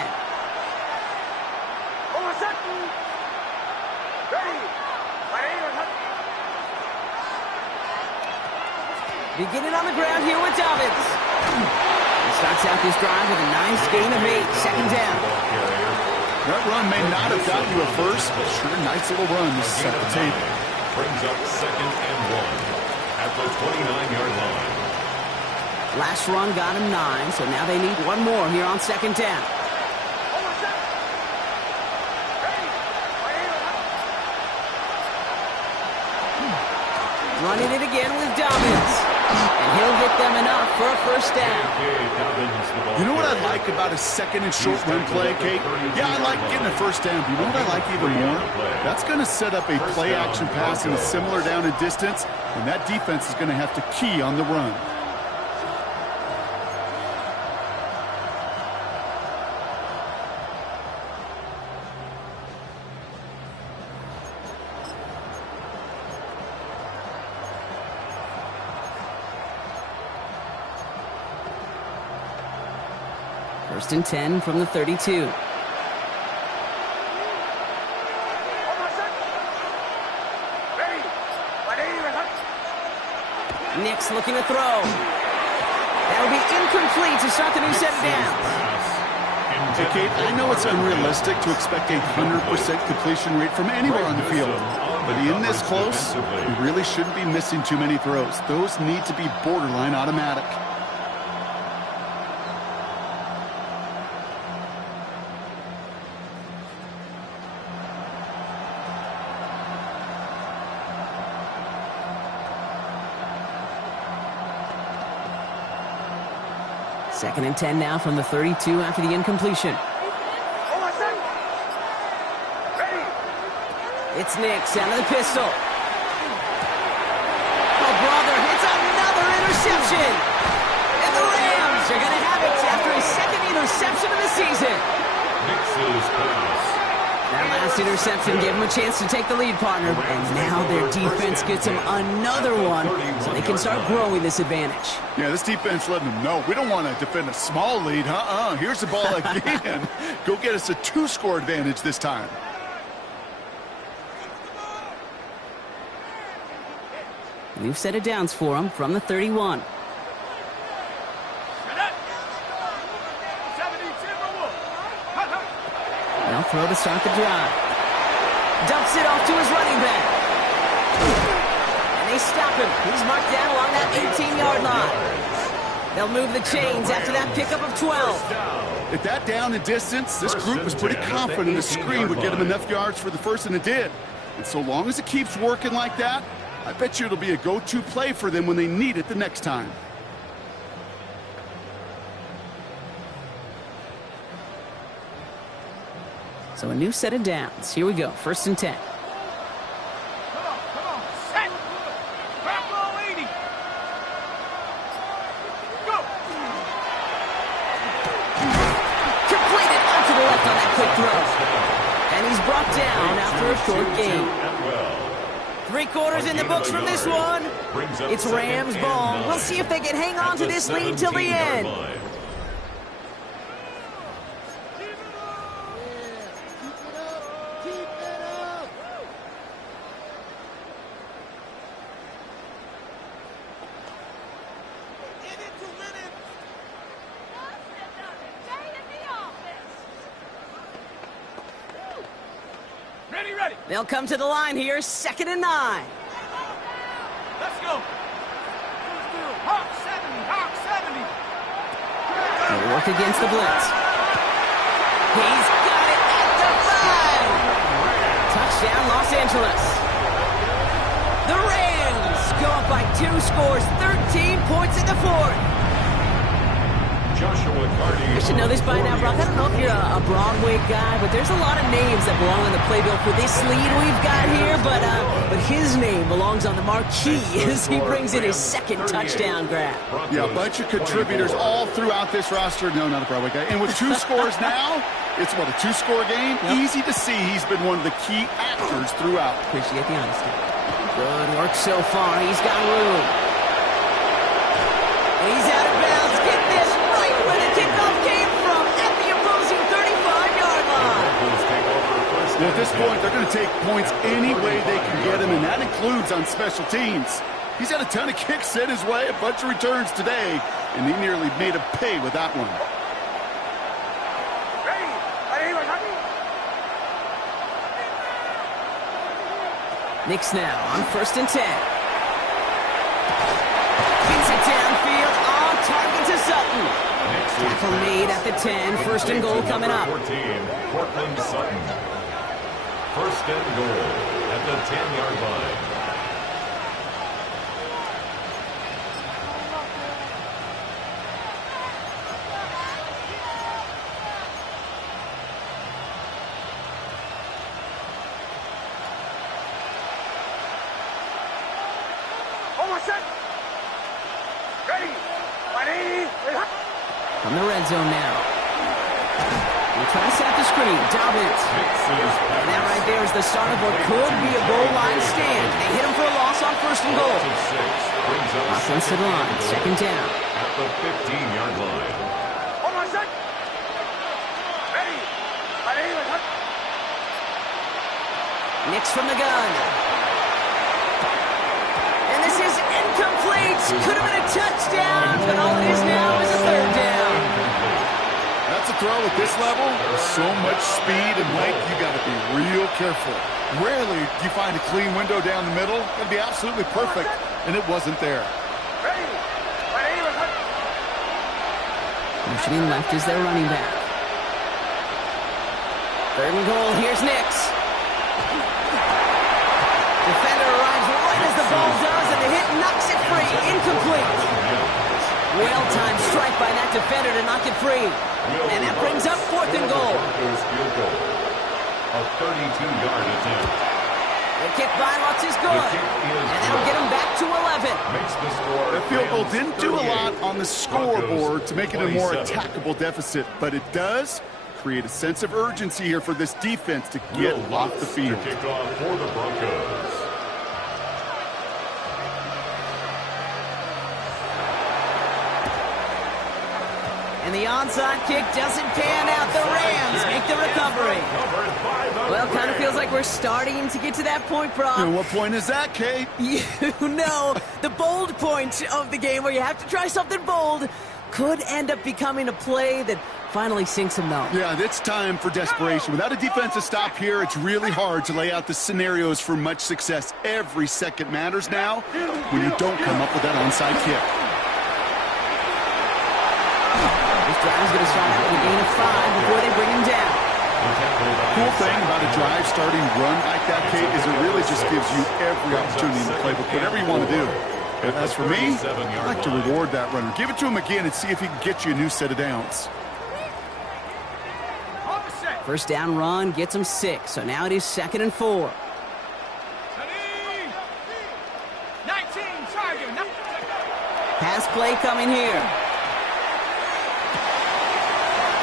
Beginning on the ground here with Dobbins. He starts out this drive with a nice gain of 8. Second down. That run may not have gotten you a first, but sure, nice little run to set the table. Brings up second and 1 at the 29-yard line. Last run got him 9, so now they need one more here on second down. Running it again with Dobbins. And he'll get them enough for a first down. You know what I like about a second and short run play, Kate? Yeah, I like getting a first down, but you know what I like even more? That's going to set up a play-action pass in a similar down and distance, and that defense is going to have to key on the run. First and 10 from the 32. Nick's looking to throw. That'll be incomplete to start the new set of downs. Hey, Kate, I know it's unrealistic to expect a 100% completion rate from anywhere on the field. But in this close, you really shouldn't be missing too many throws. Those need to be borderline automatic. Second and 10 now from the 32 after the incompletion. It's Nix out of the pistol. Oh, brother, it's another interception. And the Rams are going to have it after his second interception of the season. Nix's pass. That last last interception gave them a chance to take the lead, partner. And now their defense gets them another one, so they can start growing this advantage. Yeah, this defense letting them know we don't want to defend a small lead. Here's the ball again. Go get us a 2-score advantage this time. New set of downs for them from the 31. They'll throw to start the drive. Dumps it off to his running back. And they stop him. He's marked down along that 18-yard line. They'll move the chains after that pickup of 12. At that down and distance, this group was pretty confident the screen would get them enough yards for the first, and it did. And so long as it keeps working like that, I bet you it'll be a go-to play for them when they need it the next time. So a new set of downs. Here we go. 1st and 10. Come on. Set. Back ball 80. Go. Completed onto the left on that quick throw. And he's brought down after a short gain. 3 quarters in the books from this one. It's Rams ball. We'll see if they can hang on to this lead till the end. Ready. They'll come to the line here, 2nd and 9. Let's go. Hawk 70. They'll work against the blitz. He's got it at the 5. Touchdown, Los Angeles. The Rams go up by 2 scores, 13 points in the 4th. I should know this by now, Brock. I don't know if you're a Broadway guy, but there's a lot of names that belong on the playbill for this lead we've got here, but his name belongs on the marquee as he brings in his 2nd touchdown grab. Yeah, a bunch of contributors all throughout this roster. No, not a Broadway guy. And with 2 scores now, it's what, a 2-score game? Yep. Easy to see he's been one of the key actors throughout. Appreciate the honesty. Good work so far. He's got room. He's out of bounds. Get this right where the kickoff came from, at the opposing 35-yard line. Well, at this point, they're going to take points any way they can get them, and that includes on special teams. He's had a ton of kicks sent his way, a bunch of returns today, and he nearly made him pay with that one. Knicks now on 1st and 10. Gets it downfield, on target to Sutton. Tackle made at the 10. 1st and goal coming up. 14, Cortland Sutton. 1st and goal at the 10-yard line. From the red zone now. We'll try to set the screen. Dobbins. And that right there is the start of what could be a goal line stand. They hit him for a loss on 1st and goal. Offense to the line. 2nd down. At the 15-yard line. Knicks from the gun. And this is incomplete. Could have been a touchdown, but all it is now is a 3rd down. That's a throw at this level. With so much speed and length, you got to be real careful. Rarely do you find a clean window down the middle. It'd be absolutely perfect, and it wasn't there. Motioning left is their running back. 3rd and goal. Here's Knicks. Defender arrives right as the ball does, and the hit knocks it free. Incomplete. Well-timed strike by that defender to knock it free. And that brings up 4th and goal. A 32-yard attempt. The kick by Lutz is good. And that'll get him back to 11. The field goal didn't do a lot on the scoreboard to make it a more attackable deficit, but it does create a sense of urgency here for this defense to get off the field. Kick off for the Broncos. And the onside kick doesn't pan out. The Rams make the recovery. Well, kind of feels like we're starting to get to that point, Brock. And what point is that, Kate? You know, the bold point of the game where you have to try something bold could end up becoming a play that finally sinks them, though. Yeah, it's time for desperation. Without a defensive stop here, it's really hard to lay out the scenarios for much success. Every second matters now when you don't come up with that onside kick. This drive's going to start out with a gain of 5 before they bring him down. Cool thing about a drive starting run like that, Kate, is it really just gives you every opportunity in the playbook, whatever you want to do. And as for me, I like to reward that runner. Give it to him again and see if he can get you a new set of downs. First down run gets him 6, so now it is 2nd and 4. Pass play coming here.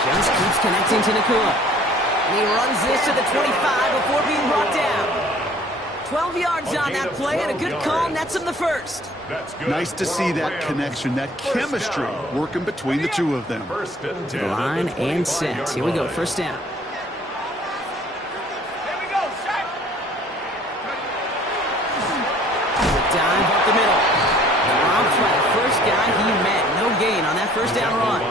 Just keeps connecting to Nakua. And he runs this to the 25 before being brought down. 12 yards on that play, and a good call nets him the first. Nice to see that connection, that chemistry working between the two of them. Line and set. Here we go, first down. Dive up the middle. Rob flat, first guy he met. No gain on that first down run.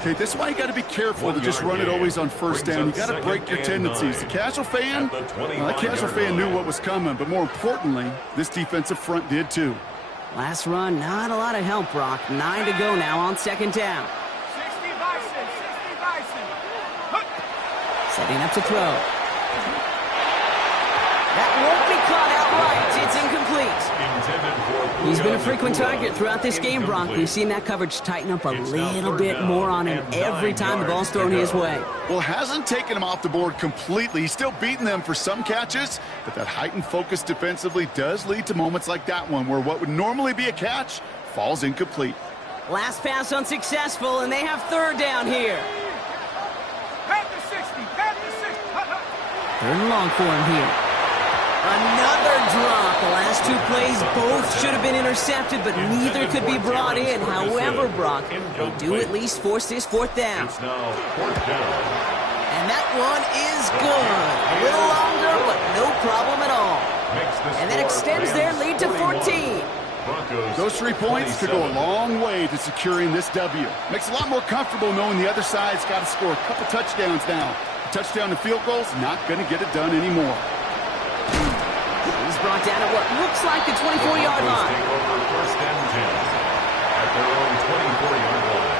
Okay, this is why you got to be careful to just run it always on first down. You got to break your tendencies. The casual fan, that casual fan knew what was coming, but more importantly, this defensive front did too. Last run, not a lot of help, Brock. 9 to go now on 2nd down. 60 Bison, 60 Bison. Setting up to throw. That won't be caught outright. It's incomplete. He's been a frequent target throughout this game, Brock. We've seen that coverage tighten up a little bit more on him every time the ball's thrown his way. Well, hasn't taken him off the board completely. He's still beating them for some catches, but that heightened focus defensively does lead to moments like that one where what would normally be a catch falls incomplete. Last pass unsuccessful, and they have 3rd down here. Pat the 60, pat the 60. 3rd and long for him here. Another drop. The last 2 plays both should have been intercepted, but neither could be brought in. However, Brock, they do at least force this 4th down. It's now 4th down. And that one is good. A little longer, but no problem at all. And that extends their lead to 14. Those 3 points could go a long way to securing this W. Makes it a lot more comfortable knowing the other side's got to score a couple touchdowns now. A touchdown and field goals, not going to get it done anymore. He's brought down at what looks like the 24-yard line. Take over 1st and 10 at their own 24-yard line.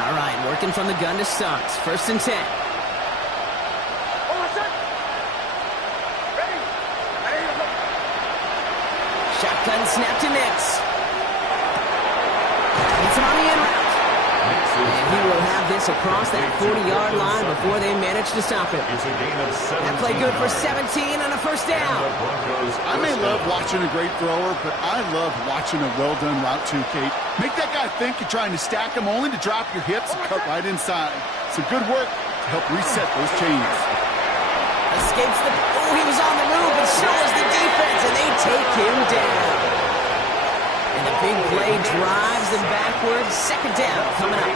All right, working from the gun to start. 1st and 10. Shotgun snap to Nix. It's on the in route. And he will have this across that 40-yard line before they manage to stop it. It's a gain of 17. That play good for 17 and a 1st down. I may love watching a great thrower, but I love watching a well-done route too, Kate. Make that guy think you're trying to stack him only to drop your hips and cut right inside. Some good work to help reset those chains. Escapes the... Oh, he was on the move, but so was the defense, and they take him down. And the big play drives them backwards. 2nd down coming up.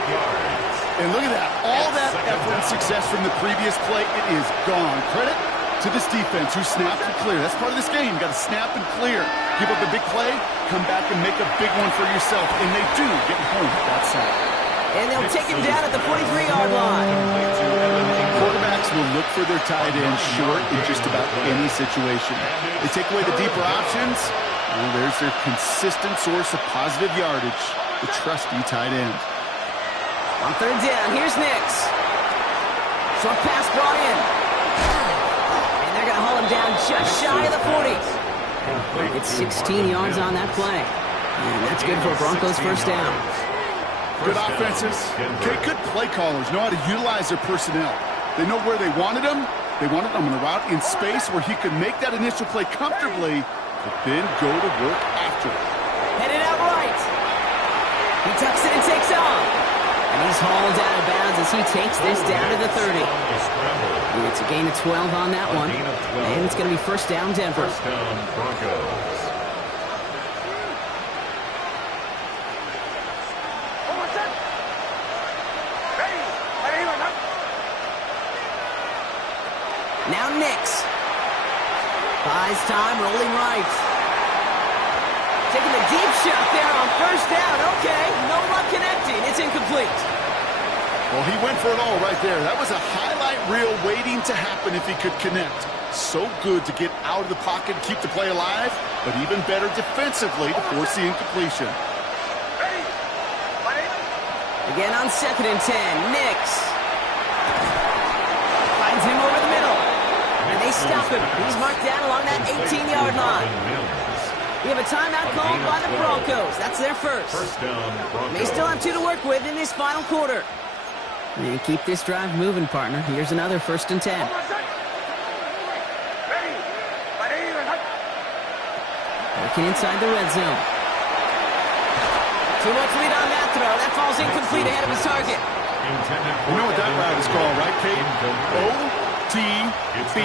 And look at that. All that effort and success from the previous play, it is gone. Credit to this defense who snapped and clear. That's part of this game. You got to snap and clear. Give up a big play, come back and make a big one for yourself. And they do get home at that side. And they'll take him down at the 43-yard line. Quarterbacks will look for their tight end short in just about any situation. They take away the deeper options. Well, there's their consistent source of positive yardage, the trusty tight end. On 3rd down, here's Nix. Short pass brought in. And they're going to haul him down just shy of the 40. It's 16 yards on that play. And that's good for Broncos' 1st down. Good offenses. Okay, good play callers know how to utilize their personnel. They know where they wanted him. They wanted him on a route in space where he could make that initial play comfortably, but then go to work after it. Headed out right. And he's hauled out of bounds as he takes this down to the 30. It's a gain of 12 on that one. And it's going to be first down, Denver. First down, Broncos. Now Nix. Buys time, rolling right. Taking the deep shot there on first down. Okay, no luck connecting. It's incomplete. Well, he went for it all right there. That was a highlight reel waiting to happen if he could connect. So good to get out of the pocket and keep the play alive, but even better defensively to force the incompletion. Again on 2nd and 10. Nix. Finds him over the middle. And they stop him. He's marked down along that 18-yard line. We have a timeout called by the Broncos. That's their first. First down, Broncos. They still have 2 to work with in this final quarter. And keep this drive moving, partner. Here's another 1st and 10. Working inside the red zone. Too much lead on that throw. That falls incomplete ahead of his target. You know what that route is called, right, Kate? O-T-B.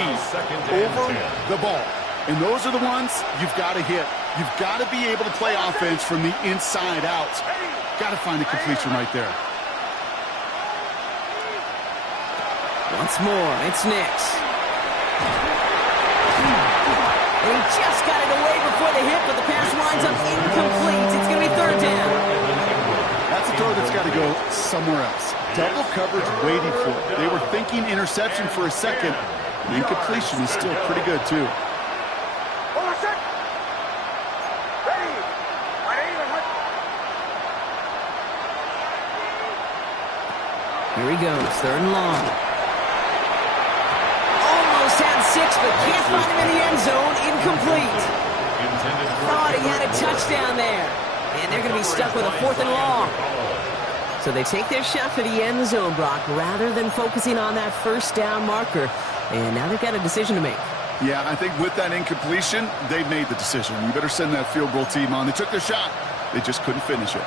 Over the ball. And those are the ones you've got to hit. You've got to be able to play offense from the inside out. Got to find a completion right there. Once more, it's Nix. And he just got it away before the hit, but the pass winds up incomplete. It's going to be 3rd down. That's a throw that's got to go somewhere else. Double coverage waiting for it. They were thinking interception for a second. The incompletion is still pretty good, too. Here he goes, 3rd and long. Almost had 6, but can't find him in the end zone. Incomplete. Thought he had a touchdown there. And they're going to be stuck with a 4th and long. So they take their shot for the end zone, Brock, rather than focusing on that first down marker. And now they've got a decision to make. Yeah, I think with that incompletion, they've made the decision. You better send that field goal team on. They took their shot. They just couldn't finish it.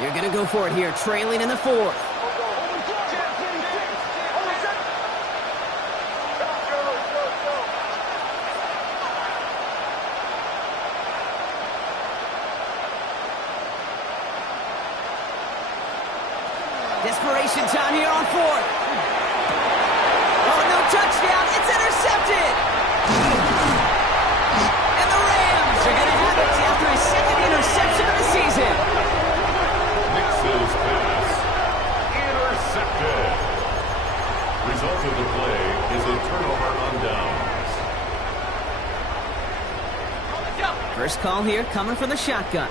You're going to go for it here, trailing in the 4th. Desperation time here on 4th. Oh, no touchdown. It's intercepted. And the Rams are going to have it after his 2nd interception of the season. Nix's pass intercepted. Result of the play is a turnover on downs. First call here coming from the shotgun.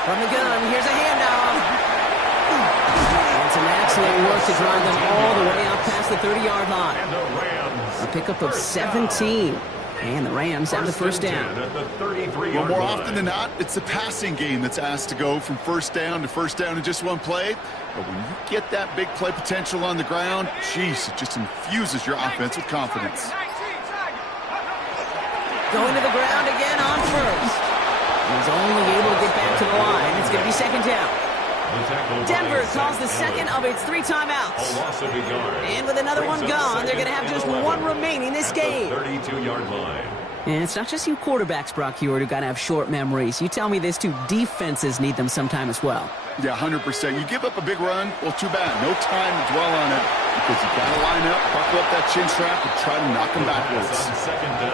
From the gun, here's a handoff. And some excellent work to drive them all the way out past the 30-yard line. And the Rams. A pickup of 17. And the Rams have the first down. Well, more often than not, it's the passing game that's asked to go from first down in just one play. But when you get that big play potential on the ground, geez, it just infuses your offense with confidence. Going to the ground again on first. He's only able to get back to the line. It's going to be 2nd down. Denver calls the second of its 3 timeouts. And with another one gone, they're going to have just 1 remaining this game. 32-yard line. And it's not just you quarterbacks, Brock Hewitt, who got to have short memories. You tell me this too, defenses need them sometime as well. Yeah, 100%. You give up a big run, well, too bad. No time to dwell on it because you got to line up, buckle up that chin strap, and try to knock them backwards.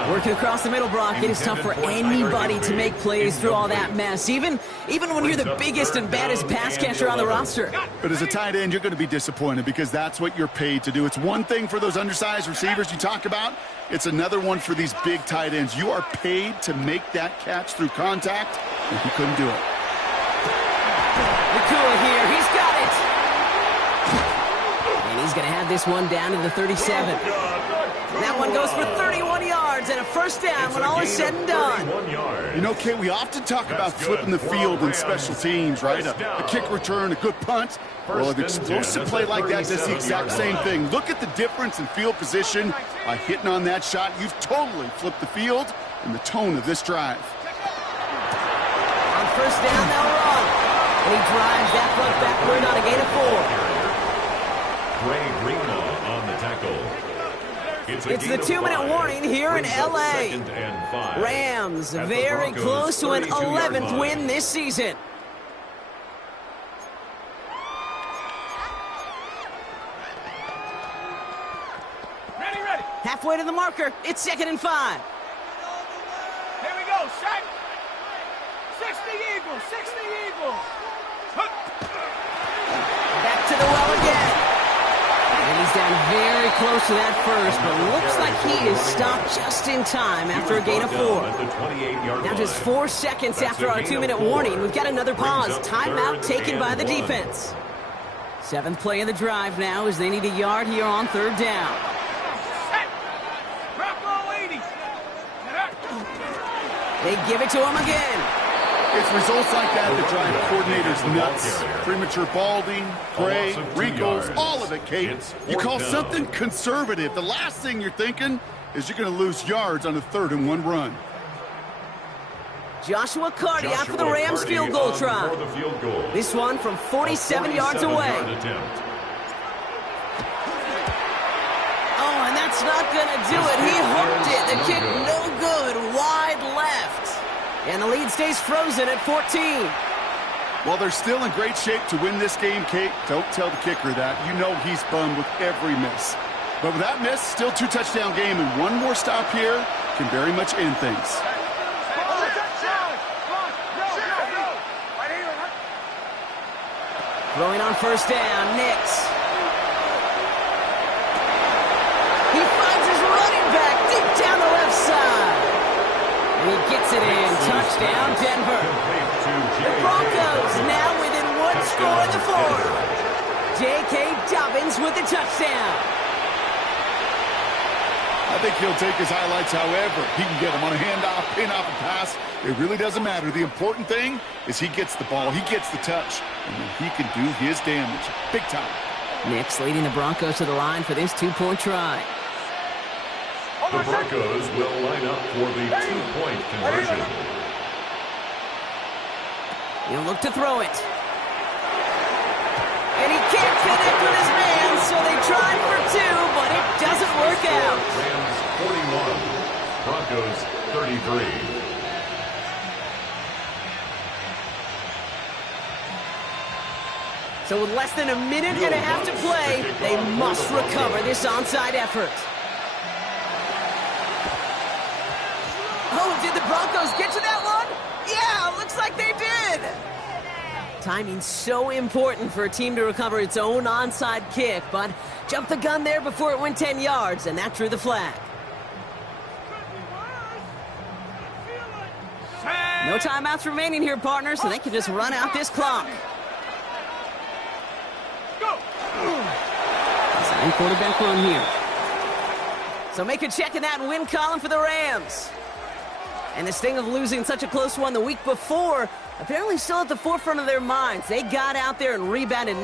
Working across the middle, Brock, it is tough for anybody to make plays through all that mess, even when you're the biggest and baddest pass catcher on the roster. But as a tight end, you're going to be disappointed because that's what you're paid to do. It's one thing for those undersized receivers you talk about. It's another one for these big tight ends. You are paid to make that catch through contact, and he couldn't do it. Nakua here, he's got it. And he's going to have this one down to the 37. And that one goes for 31 yards and a first down when all is said and done. You know, Kate, we often talk about flipping the field in special teams, right? A kick return, a good punt. Well, an explosive play like that does the exact same thing. Look at the difference in field position. By hitting on that shot, you've totally flipped the field and the tone of this drive. first down, they'll run. And he drives that puck backward on a gain of 4. Ray Greenlaw on the tackle. It's the 2-minute warning here in L.A. Rams very close to an 11th win this season. Ready. Halfway to the marker. It's 2nd and 5. Here we go, set. 60 Eagles, 60 Eagles. Back to the well again. And he's down very close to that first, but looks like he is stopped just in time after a gain of 4. Now just 4 seconds after our 2-minute warning, we've got another pause. Timeout taken by the defense. 7th play of the drive now as they need a yard here on 3rd down. Set. Drop low 80. They give it to him again. It's results like that that drive coordinators nuts. Premature balding, gray, wrinkles, all of it, Kate. You call something conservative. The last thing you're thinking is you're going to lose yards on a 3rd and 1 run. Joshua Carty out for the Rams field goal try. This one from 47 yards away. Oh, and that's not going to do it. He hooked it. The kick no good. Wide left. And the lead stays frozen at 14. Well, they're still in great shape to win this game, Kate. Don't tell the kicker that. You know he's bummed with every miss. But with that miss, still 2-touchdown game, and one more stop here can very much end things. Throwing on 1st down, Nix. He finds his running back deep down the left side. And he gets it in. Touchdown, Denver. The Broncos now within 1 score in the 4th. J.K. Dobbins with the touchdown. I think he'll take his highlights however he can get them on a handoff, pin-off, and pass. It really doesn't matter. The important thing is he gets the ball, he gets the touch, and then he can do his damage. Big time. Nix leading the Broncos to the line for this 2-point try. The Broncos will line up for the 2-point conversion. He'll look to throw it. And he can't connect with his man, so they tried for 2, but it doesn't work out. Rams 41, Broncos 33. So with less than a minute and a half to play, they must recover this onside effort. Oh, did the Broncos get to that one? Yeah, looks like they did. Timing's so important for a team to recover its own onside kick, but jumped the gun there before it went 10 yards, and that drew the flag. No timeouts remaining here, partners, so they can just run out this clock. Design quarterback run here. So make a check in that win column for the Rams. And the sting of losing such a close one the week before, apparently still at the forefront of their minds. They got out there and rebounded